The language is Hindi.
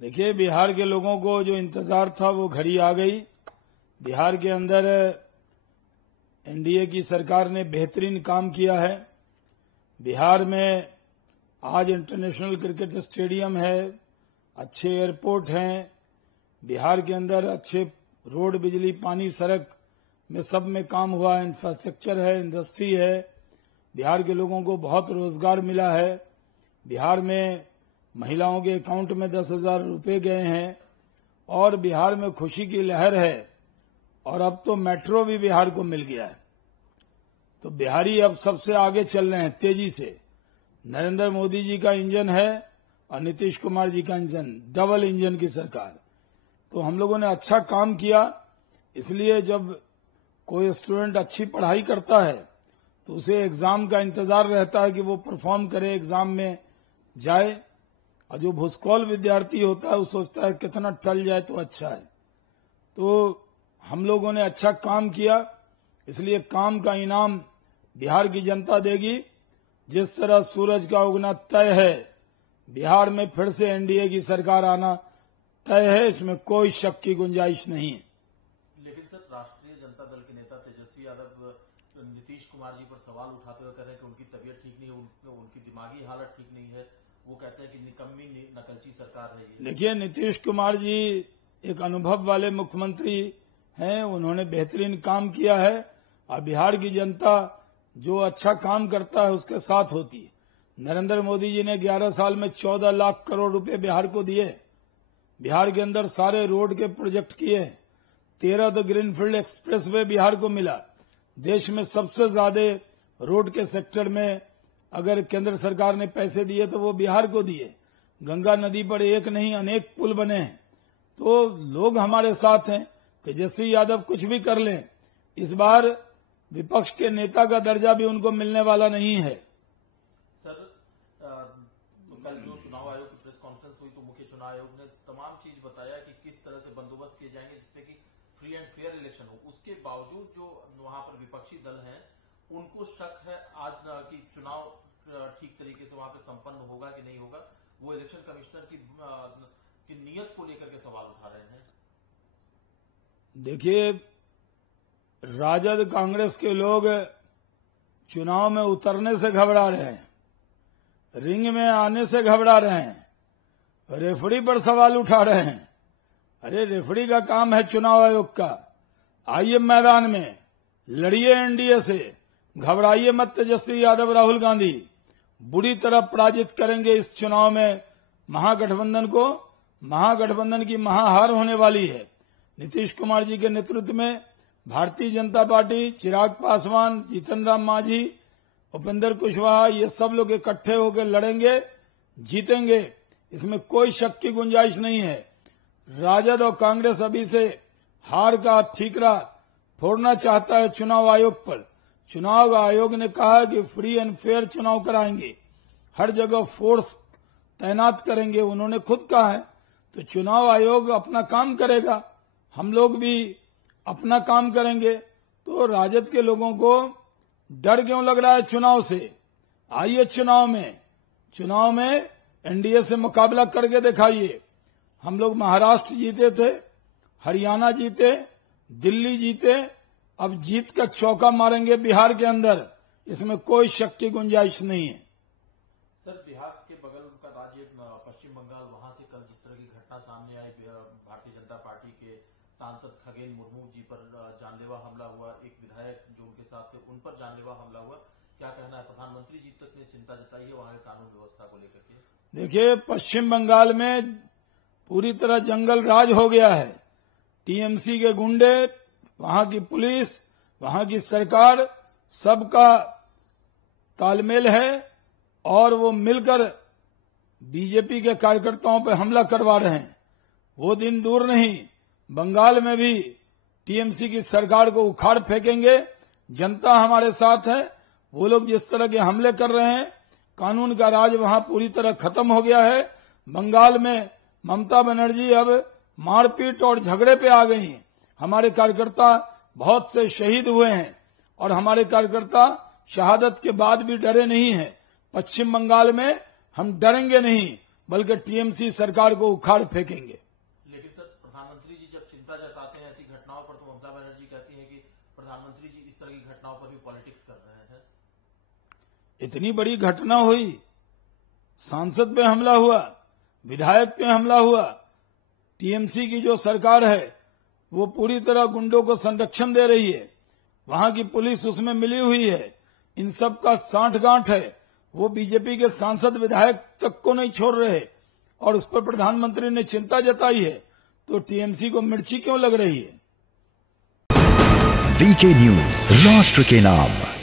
देखिए, बिहार के लोगों को जो इंतजार था वो घड़ी आ गई। बिहार के अंदर एनडीए की सरकार ने बेहतरीन काम किया है। बिहार में आज इंटरनेशनल क्रिकेट स्टेडियम है, अच्छे एयरपोर्ट हैं, बिहार के अंदर अच्छे रोड, बिजली, पानी, सड़क में सब में काम हुआ है, इंफ्रास्ट्रक्चर है, इंडस्ट्री है। बिहार के लोगों को बहुत रोजगार मिला है। बिहार में महिलाओं के अकाउंट में 10,000 रुपए गए हैं और बिहार में खुशी की लहर है। और अब तो मेट्रो भी बिहार को मिल गया है, तो बिहारी अब सबसे आगे चल रहे हैं तेजी से। नरेंद्र मोदी जी का इंजन है और नीतीश कुमार जी का इंजन, डबल इंजन की सरकार। तो हम लोगों ने अच्छा काम किया। इसलिए जब कोई स्टूडेंट अच्छी पढ़ाई करता है तो उसे एग्जाम का इंतजार रहता है कि वो परफॉर्म करे, एग्जाम में जाए। और जो भूसकौल विद्यार्थी होता है वो सोचता है कितना टल जाए तो अच्छा है। तो हम लोगों ने अच्छा काम किया, इसलिए काम का इनाम बिहार की जनता देगी। जिस तरह सूरज का उगना तय है, बिहार में फिर से एनडीए की सरकार आना तय है, इसमें कोई शक की गुंजाइश नहीं है। लेकिन सर, राष्ट्रीय जनता दल के नेता तेजस्वी यादव नीतीश कुमार जी पर सवाल उठाते हुए कह रहे हैं कि उनकी तबीयत ठीक नहीं है, उनकी दिमागी हालत ठीक नहीं है। वो कहते हैं कि निकम्मी नकलची सरकार है ये। देखिए, नीतीश कुमार जी एक अनुभव वाले मुख्यमंत्री हैं, उन्होंने बेहतरीन काम किया है और बिहार की जनता जो अच्छा काम करता है उसके साथ होती है। नरेंद्र मोदी जी ने 11 साल में 14 लाख करोड़ रुपए बिहार को दिए। बिहार के अंदर सारे रोड के प्रोजेक्ट किए। 13 तो ग्रीनफील्ड एक्सप्रेसवे बिहार को मिला। देश में सबसे ज्यादा रोड के सेक्टर में अगर केंद्र सरकार ने पैसे दिए तो वो बिहार को दिए। गंगा नदी पर एक नहीं अनेक पुल बने हैं। तो लोग हमारे साथ हैं। तेजस्वी यादव कुछ भी कर लें, इस बार विपक्ष के नेता का दर्जा भी उनको मिलने वाला नहीं है। सर, कल जो चुनाव आयोग की प्रेस कॉन्फ्रेंस हुई तो मुख्य चुनाव आयोग ने तमाम चीज बताया कि किस तरह से बंदोबस्त किए जाएंगे जिससे कि फ्री एंड फेयर इलेक्शन हो। उसके बावजूद जो वहां पर विपक्षी दल हैं उनको शक है आज कि चुनाव ठीक तरीके से वहां पे संपन्न होगा कि नहीं होगा। वो इलेक्शन कमिश्नर की नीयत को लेकर के सवाल उठा रहे हैं। देखिए, राजद कांग्रेस के लोग चुनाव में उतरने से घबरा रहे हैं, रिंग में आने से घबरा रहे हैं, रेफरी पर सवाल उठा रहे हैं। अरे, रेफरी का काम है चुनाव आयोग का। आइए मैदान में, लड़िए एनडीए से, घबराइए मत तेजस्वी यादव, राहुल गांधी। बुरी तरह पराजित करेंगे इस चुनाव में महागठबंधन को। महागठबंधन की महाहार होने वाली है। नीतीश कुमार जी के नेतृत्व में भारतीय जनता पार्टी, चिराग पासवान, जीतन राम मांझी, उपेंद्र कुशवाहा, ये सब लोग इकट्ठे होकर लड़ेंगे, जीतेंगे, इसमें कोई शक की गुंजाइश नहीं है। राजद और कांग्रेस अभी से हार का ठीकरा फोड़ना चाहता है चुनाव आयोग पर। चुनाव आयोग ने कहा कि फ्री एंड फेयर चुनाव कराएंगे, हर जगह फोर्स तैनात करेंगे, उन्होंने खुद कहा है। तो चुनाव आयोग अपना काम करेगा, हम लोग भी अपना काम करेंगे। तो राजद के लोगों को डर क्यों लग रहा है चुनाव से? आइए चुनाव में एनडीए से मुकाबला करके दिखाइए। हम लोग महाराष्ट्र जीते थे, हरियाणा जीते, दिल्ली जीते, अब जीत का चौका मारेंगे बिहार के अंदर, इसमें कोई शक की गुंजाइश नहीं है। सर, बिहार के बगल का राज्य पश्चिम बंगाल, वहां से कल जिस तरह की घटना सामने आई, भारतीय जनता पार्टी के सांसद खगेन मुर्मू जी पर जानलेवा हमला हुआ, एक विधायक जो उनके साथ थे उन पर जानलेवा हमला हुआ, क्या कहना है? प्रधानमंत्री जी तक ने चिंता जताई है वहां के कानून व्यवस्था को लेकर के। देखिए, पश्चिम बंगाल में पूरी तरह जंगल राज हो गया है। टीएमसी के गुंडे, वहां की पुलिस, वहां की सरकार, सबका तालमेल है और वो मिलकर बीजेपी के कार्यकर्ताओं पर हमला करवा रहे हैं। वो दिन दूर नहीं, बंगाल में भी टीएमसी की सरकार को उखाड़ फेंकेंगे। जनता हमारे साथ है। वो लोग जिस तरह के हमले कर रहे हैं, कानून का राज वहां पूरी तरह खत्म हो गया है। बंगाल में ममता बनर्जी अब मारपीट और झगड़े पे आ गई हैं। हमारे कार्यकर्ता बहुत से शहीद हुए हैं और हमारे कार्यकर्ता शहादत के बाद भी डरे नहीं हैं। पश्चिम बंगाल में हम डरेंगे नहीं, बल्कि टीएमसी सरकार को उखाड़ फेंकेंगे। लेकिन सर, प्रधानमंत्री जी जब चिंता जताते हैं ऐसी घटनाओं पर, तो ममता बनर्जी कहती है कि प्रधानमंत्री जी इस तरह की घटनाओं पर भी पॉलिटिक्स कर रहे हैं। इतनी बड़ी घटना हुई, सांसद पे हमला हुआ, विधायक पे हमला हुआ, टीएमसी की जो सरकार है वो पूरी तरह गुंडों को संरक्षण दे रही है, वहां की पुलिस उसमें मिली हुई है, इन सब का सांठगांठ है, वो बीजेपी के सांसद विधायक तक को नहीं छोड़ रहे और उस पर प्रधानमंत्री ने चिंता जताई है, तो टीएमसी को मिर्ची क्यों लग रही है? वीके न्यूज, राष्ट्र के नाम।